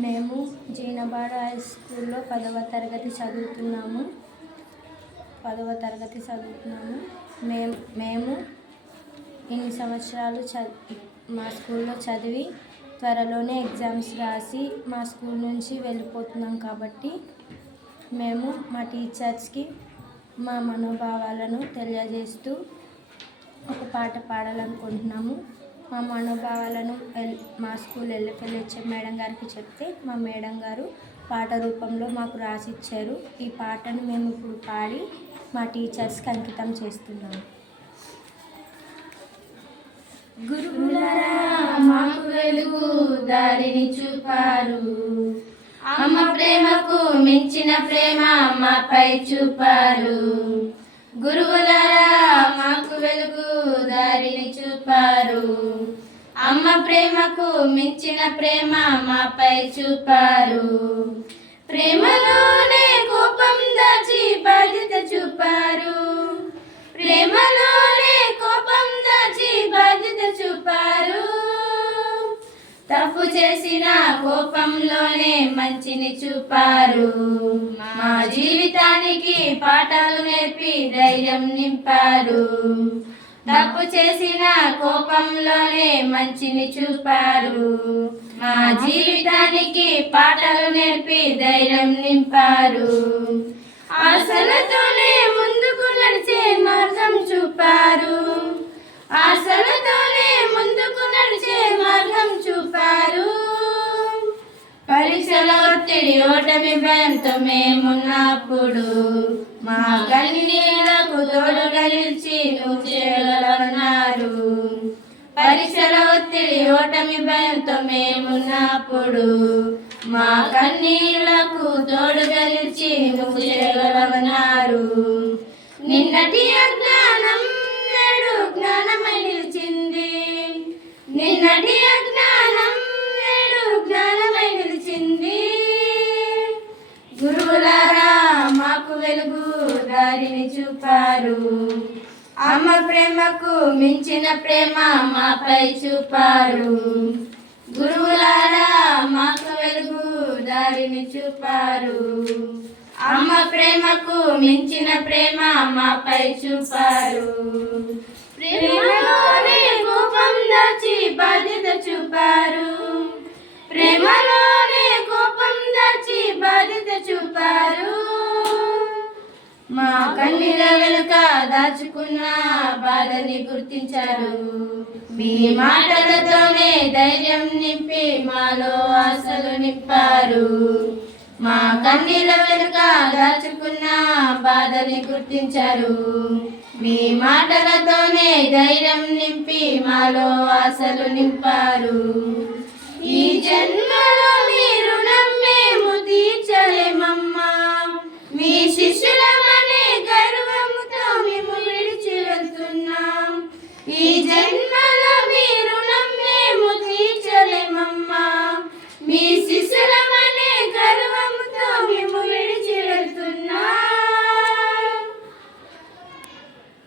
మేము జీనబాడ హై స్కూల్లో 10వ తరగతి చదువుతున్నాము. మేము ఇన్ని సంవత్సరాలు మా స్కూల్లో చదివి త్వరలోనే ఎగ్జామ్స్ రాసి మా స్కూల్ నుంచి వెళ్ళిపోతున్నాం కాబట్టి మేము మా టీచర్స్కి మా మనోభావాలను తెలియజేస్తూ ఒక పాట పాడాలనుకుంటున్నాము. మా మనోభావాలను మా స్కూల్ ఎల్ఎఫ్ఎల్హెచ్ఎం మేడం గారికి చెప్తే మా మేడం గారు పాట రూపంలో మాకు రాసిచ్చారు. ఈ పాటను మేము ఇప్పుడు పాడి మా టీచర్స్కి అంకితం చేస్తున్నాము. గురువులారా మాకు వెలుగు దారిని చూపారు, అమ్మ ప్రేమకు మించిన ప్రేమ మాపై చూపారు. గురువులారా మాకు వెలుగు దారిని చూపారు, అమ్మ ప్రేమకు మించిన ప్రేమ మాపై చూపారు. ప్రేమలోనే కోపం దాచి బాధ్యత చూపారు, ప్రేమలోనే కోపం దాచి బాధ్యత చూపారు. తప్పు చేసిన కోపంలోనే మంచిని చూపారు, మా జీవితానికి పాఠాలు నేర్పి ధైర్యం నింపారు. తప్పు చేసిన కోపంలోనే మంచిని చూపారు, మా జీవితానికి పాఠాలు నేర్పి ధైర్యం నింపారు. ఆశలతోనే ముందుకు నడిచే మార్గం చూపారు, ఆశలతోనే ముందుకు నడిచే మార్గం చూపారు. పరీక్షల ఒత్తిడి ఓటమి భయంతో మేమున్నప్పుడు మా కన్నీళ్లకు తోడుగా నిలిచి నువ్వు చేయగలవన్నారు. పరీక్షల ఒత్తిడి ఓటమి భయంతో మేమున్నప్పుడు మా కన్నీళ్లకు తోడుగా నిలిచి నువ్వు చేయగలవన్నారు. నిన్నటి అజ్ఞానం నేడు జ్ఞానమై నిలిచింది, నిన్నటి అజ్ఞానం నేడు జ్ఞానమై నిలిచింది. గురువులారా మాకు వెలుగు దారిని చూపారు, అమ్మ ప్రేమకు మించిన ప్రేమ మాపై చూపారు. గురువులారా మాకు వెలుగు దారిని చూపారు, అమ్మ ప్రేమకు మించిన ప్రేమ మాపై చూపారు. ప్రేమలోనే కోపం దాచి బాధ్యత చూపారు, ప్రేమలోనే కోపం దాచి బాధ్యత చూపారు. మా కన్నీల వెనుక దాచుకున్న బాధని గుర్తించారు, మీ మాటలతోనే ధైర్యం నింపి మాలో ఆశలు నింపారు. మా కన్నీల వెనుక దాచుకున్న బాధని గుర్తించారు, మీ మాటలతోనే ధైర్యం నింపి మాలో ఆశలు నింపారు. ఈ జన్మలో మీ రుణం మేము తీర్చలేమమ్మ,